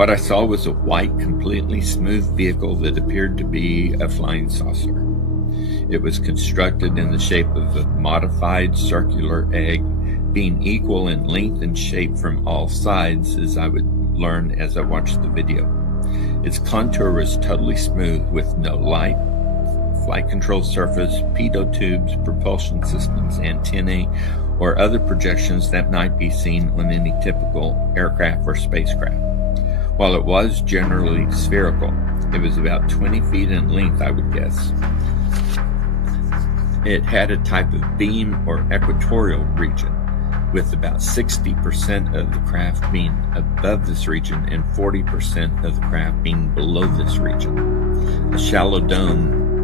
What I saw was a white, completely smooth vehicle that appeared to be a flying saucer. It was constructed in the shape of a modified circular egg, being equal in length and shape from all sides, as I would learn as I watched the video. Its contour was totally smooth, with no light, flight control surface, pitot tubes, propulsion systems, antennae, or other projections that might be seen on any typical aircraft or spacecraft. While it was generally spherical, it was about 20 feet in length, I would guess. It had a type of beam or equatorial region, with about 60% of the craft being above this region and 40% of the craft being below this region. A shallow dome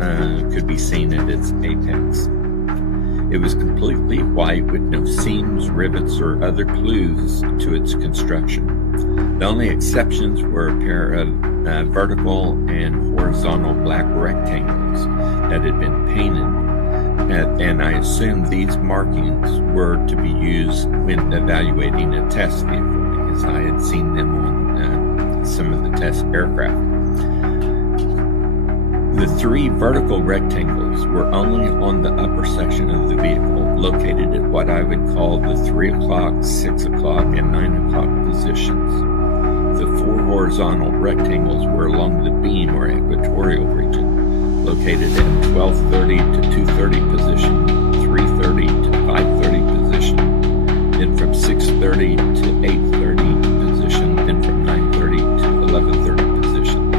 could be seen at its apex. It was completely white with no seams, rivets, or other clues to its construction. The only exceptions were a pair of vertical and horizontal black rectangles that had been painted, and I assumed these markings were to be used when evaluating a test vehicle, because I had seen them on some of the test aircraft. The three vertical rectangles were only on the upper section of the vehicle, located at what I would call the 3 o'clock, 6 o'clock, and 9 o'clock positions. The four horizontal rectangles were along the beam or equatorial region, located at 12:30 to 2:30 position, 3:30 to 5:30 position, then from 6:30 to 8:30 position, then from 9:30 to 11:30 position.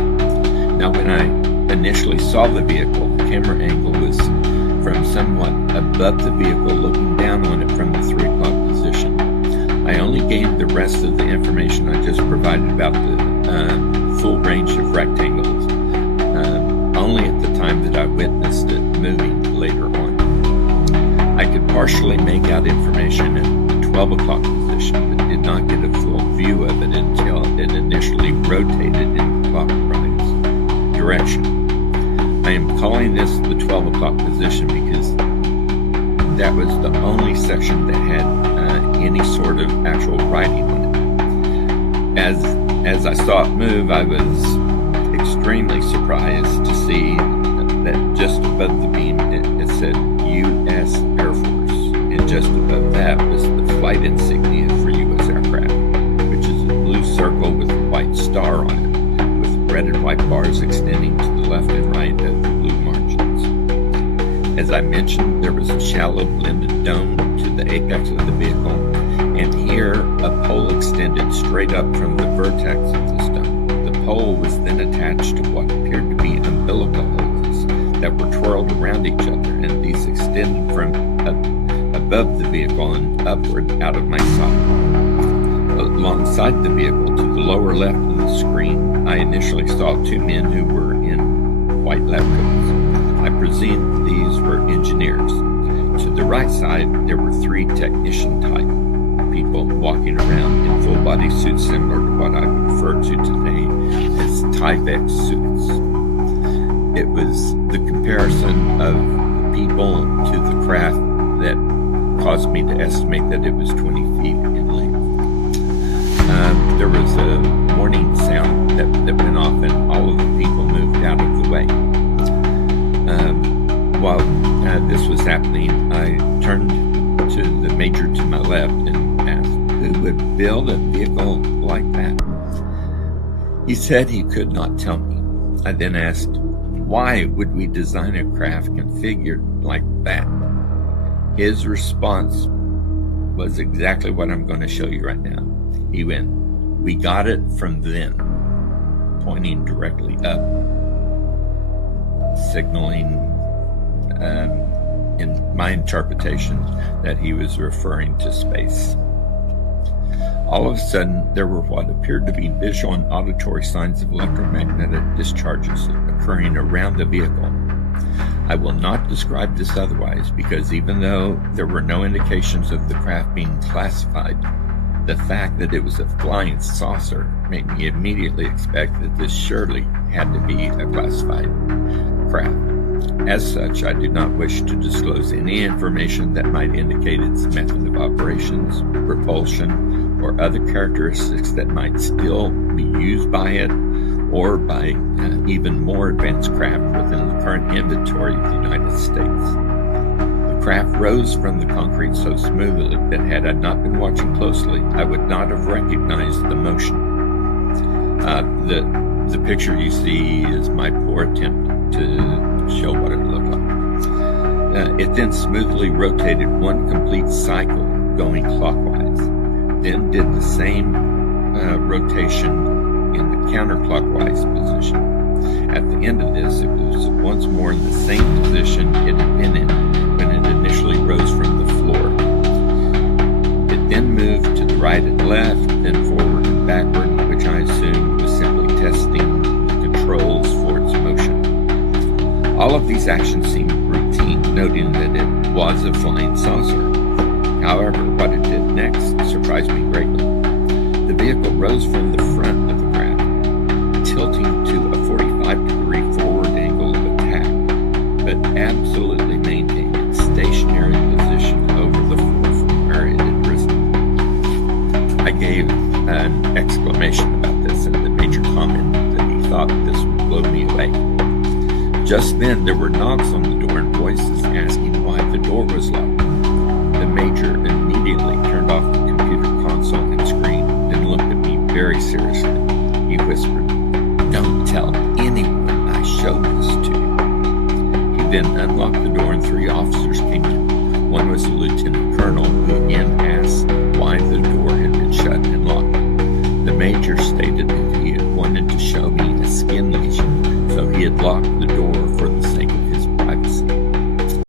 Now, when I initially saw the vehicle, the camera angle was from somewhat above the vehicle, looking down on it from the 3 o'clock position. I only gained the rest of the information I just provided about the full range of rectangles only at the time that I witnessed it moving later on. I could partially make out information at the 12 o'clock position, but did not get a full view of it until it initially rotated in the clockwise direction. I am calling this the 12 o'clock position because that was the only section that had any sort of actual writing on it. As I saw it move, I was extremely surprised to see that just above the beam it said U.S. Air Force, and just above that was the flight insignia for U.S. aircraft, which is a blue circle with a white star on it, with red and white bars extending to the left and right of the blue margins. As I mentioned, there was a shallow blended dome to the apex of the vehicle, and here a pole extended straight up from the vertex of this dome. The pole was then attached to what appeared to be umbilical hoses that were twirled around each other, and these extended from above the vehicle and upward out of my sight. Alongside the vehicle, to the lower left of the screen, I initially saw two men who were in white lab coats. I presume these were engineers. To the right side, there were three technician-type people walking around in full-body suits similar to what I would refer to today as Tyvek suits. It was the comparison of the people to the craft that caused me to estimate that it was 20 feet in length. There was a warning sound that went off, and all of the people moved out of the way. While this was happening, I turned to the major to my left and asked, who would build a vehicle like that? He said he could not tell me. I then asked, why would we design a craft configured like that? His response was exactly what I'm going to show you right now. He went, we got it from them, pointing directly up, signaling in my interpretation that he was referring to space. All of a sudden, there were what appeared to be visual and auditory signs of electromagnetic discharges occurring around the vehicle. I will not describe this otherwise, because even though there were no indications of the craft being classified, the fact that it was a flying saucer made me immediately expect that this surely had to be a classified craft. As such, I do not wish to disclose any information that might indicate its method of operations, propulsion, or other characteristics that might still be used by it or by even more advanced craft within the current inventory of the United States. The craft rose from the concrete so smoothly that had I not been watching closely, I would not have recognized the motion. The picture you see is my poor attempt to show what it looked like. It then smoothly rotated one complete cycle going clockwise, then did the same rotation in the counterclockwise position. At the end of this, it was once more in the same position it had been in when it initially rose from the floor. It then moved to the right and left, then forward and backward, which I assumed was simply testing the controls for its motion. All of these actions seemed routine, noting that it was a flying saucer. However, what it did next surprised me greatly. The vehicle rose from the front of the craft, tilting to a 45-degree forward angle of attack, but absolutely maintaining its stationary position over the floor from where it had risen. I gave an exclamation about this, and the Major commented that he thought this would blow me away. Just then, there were knocks on the door and voices asking why the door was locked. The Major immediately turned off the computer console and screen, then looked at me very seriously. He whispered, "Don't tell anyone I showed this to you." He then unlocked the door and 3 officers